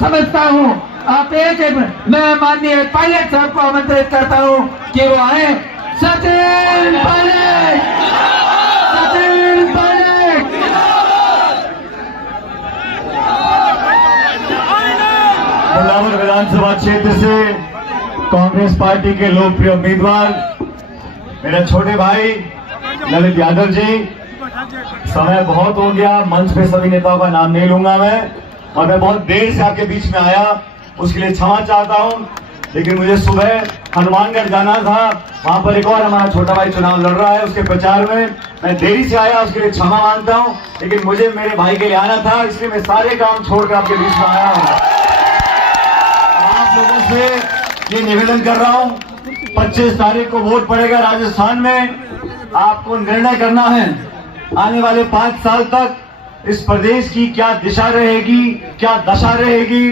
समझता हूँ। आप मैं माननीय पायलट साहब को आमंत्रित करता हूँ कि वो आए। सचिन पायलट, सचिन पायलट। बल्लावर विधानसभा क्षेत्र से कांग्रेस पार्टी के लोकप्रिय उम्मीदवार मेरे छोटे भाई ललित यादव जी, समय बहुत हो गया, मंच पे सभी नेताओं का नाम नहीं लूंगा मैं, और मैं बहुत देर से आपके बीच में आया, उसके लिए क्षमा चाहता हूं। लेकिन मुझे सुबह हनुमानगढ़ जाना था, वहां पर एक और हमारा छोटा भाई चुनाव लड़ रहा है, उसके प्रचार में मैं देरी से आया, उसके लिए क्षमा मांगता हूं। लेकिन मुझे मेरे भाई के लिए आना था, इसलिए मैं सारे काम छोड़कर आपके बीच में आया हूं। आप लोगों से ये निवेदन कर रहा हूं, 25 तारीख को वोट पड़ेगा राजस्थान में। आपको निर्णय करना है आने वाले 5 साल तक इस प्रदेश की क्या दिशा रहेगी, क्या दशा रहेगी।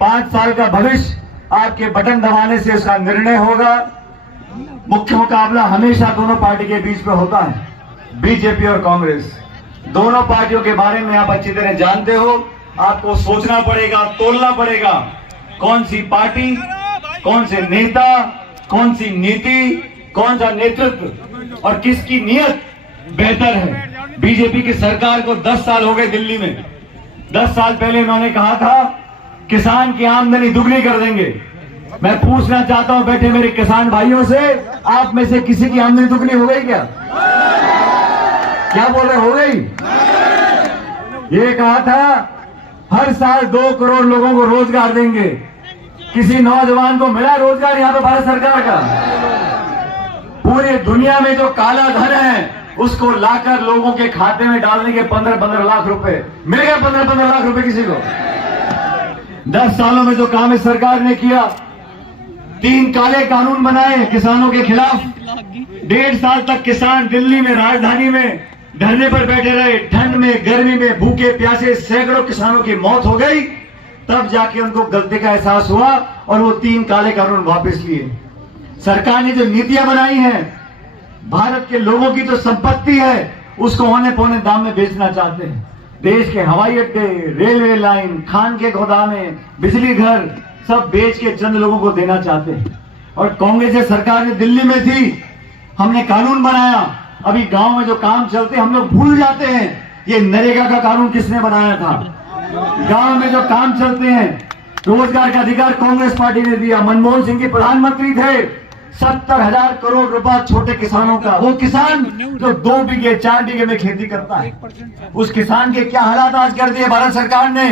5 साल का भविष्य आपके बटन दबाने से इसका निर्णय होगा। मुख्य मुकाबला हमेशा दोनों पार्टी के बीच में होता है, बीजेपी और कांग्रेस। दोनों पार्टियों के बारे में आप अच्छी तरह जानते हो। आपको सोचना पड़ेगा, तोलना पड़ेगा, कौन सी पार्टी, कौन से नेता, कौन सी नीति, कौन सा नेतृत्व और किसकी नीयत बेहतर है। बीजेपी की सरकार को 10 साल हो गए दिल्ली में। 10 साल पहले इन्होंने कहा था किसान की आमदनी दुगनी कर देंगे। मैं पूछना चाहता हूं बैठे मेरे किसान भाइयों से, आप में से किसी की आमदनी दुगनी हो गई क्या? क्या बोल रहे, हो गई? ये कहा था हर साल 2 करोड़ लोगों को रोजगार देंगे। किसी नौजवान को मिला रोजगार यहाँ पे भारत सरकार का? पूरी दुनिया में जो काला धन है उसको लाकर लोगों के खाते में डालने के 15-15 लाख रुपए मिल गए। 15-15 लाख रुपए किसी को? 10 सालों में जो काम इस सरकार ने किया, 3 काले कानून बनाए किसानों के खिलाफ। 1.5 साल तक किसान दिल्ली में, राजधानी में धरने पर बैठे रहे, ठंड में, गर्मी में, भूखे प्यासे सैकड़ों किसानों की मौत हो गई। तब जाके उनको गलती का एहसास हुआ और वो 3 काले कानून वापस लिए। सरकार ने जो नीतियां बनाई हैं, भारत के लोगों की जो संपत्ति है उसको औने पौने दाम में बेचना चाहते हैं। देश के हवाई अड्डे, रेलवे लाइन, खान के गोदामे, बिजली घर सब बेच के चंद लोगों को देना चाहते हैं। और कांग्रेस सरकार ने दिल्ली में थी, हमने कानून बनाया। अभी गांव में जो काम चलते हम लोग भूल जाते हैं ये नरेगा का कानून किसने बनाया था। गांव में जो काम चलते हैं, रोजगार का अधिकार कांग्रेस पार्टी ने दिया। मनमोहन सिंह जी प्रधानमंत्री थे। 70,000 करोड़ रुपया छोटे किसानों का, वो किसान जो 2 बीघे 4 बीघे में खेती करता है, उस किसान के क्या हालात आज कर दिए भारत सरकार ने।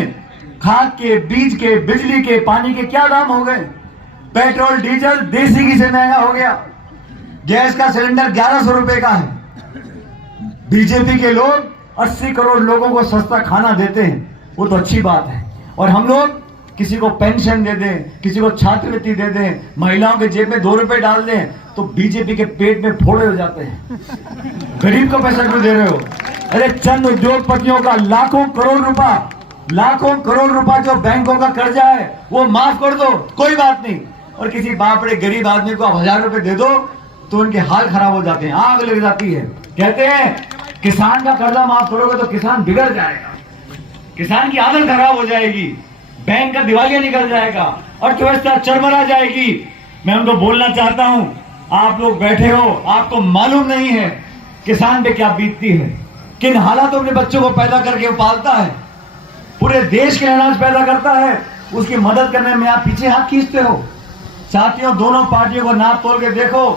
खाद के, बीज के, बिजली के, पानी के क्या दाम हो गए। पेट्रोल डीजल देसी घी से महंगा हो गया। गैस का सिलेंडर 1100 रुपए का है। बीजेपी के लोग 80 करोड़ लोगों को सस्ता खाना देते हैं, वो तो अच्छी बात है। और हम लोग किसी को पेंशन दे दें, किसी को छात्रवृत्ति दे दें, महिलाओं के जेब में 2 रुपए डाल दें तो बीजेपी के पेट में फोड़े हो जाते हैं। गरीब को पैसा क्यों दे रहे हो? अरे चंद उद्योगपतियों का लाखों करोड़ रुपया जो बैंकों का कर्जा है वो माफ कर दो, कोई बात नहीं। और किसी बापड़े गरीब आदमी को आप 1000 रुपए दे दो तो उनके हाल खराब हो जाते हैं, आग लग जाती है। कहते हैं किसान का कर्जा माफ करोगे तो किसान बिगड़ जाएगा, किसान की आदत खराब हो जाएगी, बैंक का दिवालिया निकल जाएगा, अर्थव्यवस्था चरमरा जाएगी। मैं उनको बोलना चाहता हूं, आप लोग बैठे हो, आपको मालूम नहीं है किसान पे क्या बीतती है, किन हालातों में बच्चों को पैदा करके वो पालता है, पूरे देश के अनाज पैदा करता है, उसकी मदद करने में आप पीछे हाथ खींचते हो। साथियों, दोनों पार्टियों को नाप तोल के देखो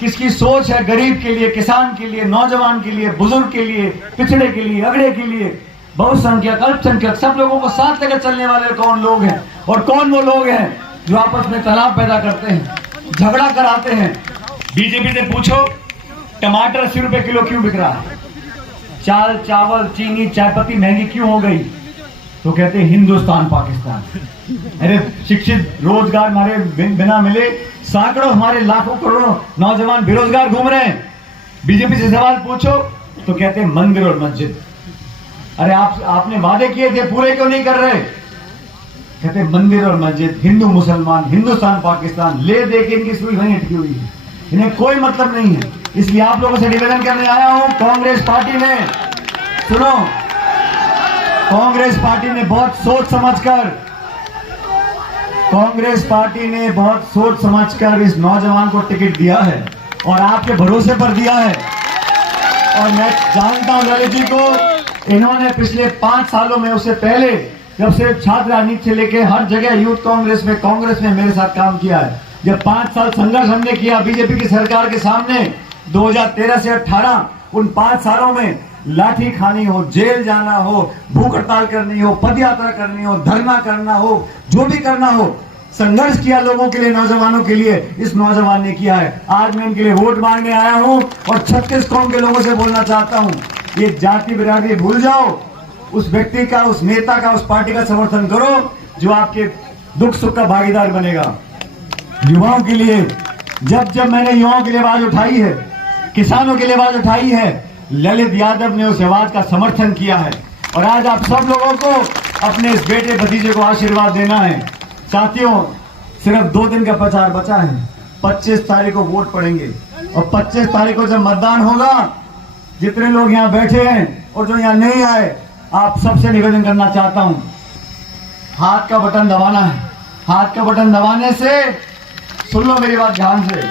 किसकी सोच है गरीब के लिए, किसान के लिए, नौजवान के लिए, बुजुर्ग के लिए, पिछड़े के लिए, अगड़े के लिए, बहुसंख्यक, अल्पसंख्यक, सब लोगों को साथ लेकर चलने वाले कौन लोग हैं और कौन वो लोग हैं जो आपस में तनाव पैदा करते हैं, झगड़ा कराते हैं। बीजेपी से पूछो टमाटर 80 रुपए किलो क्यों बिक रहा है, चाल, चावल, चीनी, चायपत्ती महंगी क्यों हो गई, तो कहते हैं हिंदुस्तान पाकिस्तान। अरे शिक्षित, रोजगार हमारे बिना मिले सैकड़ों, हमारे लाखों करोड़ों नौजवान बेरोजगार घूम रहे हैं। बीजेपी से सवाल पूछो तो कहते हैं मंदिर और मस्जिद। अरे आपने वादे किए थे, पूरे क्यों नहीं कर रहे? कहते मंदिर और मस्जिद, हिंदू मुसलमान, हिंदुस्तान पाकिस्तान, ले दे के इनकी सुई वहीं अटकी हुई है, इन्हें कोई मतलब नहीं है। इसलिए आप लोगों से निवेदन करने आया हूं, कांग्रेस पार्टी ने, सुनो, कांग्रेस पार्टी ने बहुत सोच समझकर कांग्रेस पार्टी ने बहुत सोच समझकर इस नौजवान को टिकट दिया है और आपके भरोसे पर दिया है। और मैं जानता हूं ललित जी को, इन्होंने पिछले 5 सालों में, उससे पहले जब से छात्र राजनीति से लेके हर जगह यूथ कांग्रेस में मेरे साथ काम किया है। जब 5 साल संघर्ष हमने किया बीजेपी की सरकार के सामने 2013 से 18, उन 5 सालों में लाठी खानी हो, जेल जाना हो, भूख हड़ताल करनी हो, पदयात्रा करनी हो, धरना करना हो, जो भी करना हो, संघर्ष किया लोगों के लिए, नौजवानों के लिए, इस नौजवान ने किया है। आज मैं इनके लिए वोट मांगने आया हूं और 36 कौम के लोगों से बोलना चाहता हूं, ये जाति बिरादरी भूल जाओ, उस व्यक्ति का, उस नेता का, उस पार्टी का समर्थन करो जो आपके दुख सुख का भागीदार बनेगा। युवाओं के लिए जब मैंने युवाओं के लिए आवाज उठाई है, किसानों के लिए आवाज उठाई है, ललित यादव ने उस आवाज का समर्थन किया है। और आज आप सब लोगों को अपने इस बेटे भतीजे को आशीर्वाद देना है। साथियों, सिर्फ 2 दिन का प्रचार बचा है। 25 तारीख को वोट पड़ेंगे और 25 तारीख को जब मतदान होगा, जितने लोग यहाँ बैठे हैं और जो यहाँ नहीं आए, आप सबसे निवेदन करना चाहता हूं, हाथ का बटन दबाना है। हाथ का बटन दबाने से, सुन लो मेरी बात ध्यान से,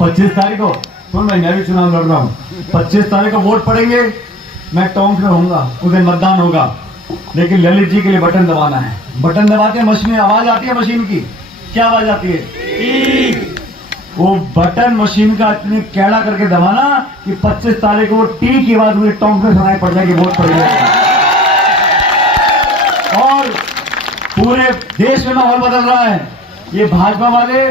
25 तारीख को, सुन मैं भी चुनाव लड़ रहा हूं, 25 तारीख को वोट पड़ेंगे, मैं टोंक में होऊंगा, उस दिन मतदान होगा, लेकिन ललित जी के लिए बटन दबाना है। बटन दबाते हैं, मशीन आवाज आती है, मशीन की क्या आवाज आती है? वो बटन मशीन का इतनी कैड़ा करके दबाना कि 25 तारीख को वो टी की आवाज मुझे टोंक में सुनाई पड़ जाएगी, वोट पड़ जाएगा। और पूरे देश में माहौल बदल रहा है। ये भाजपा वाले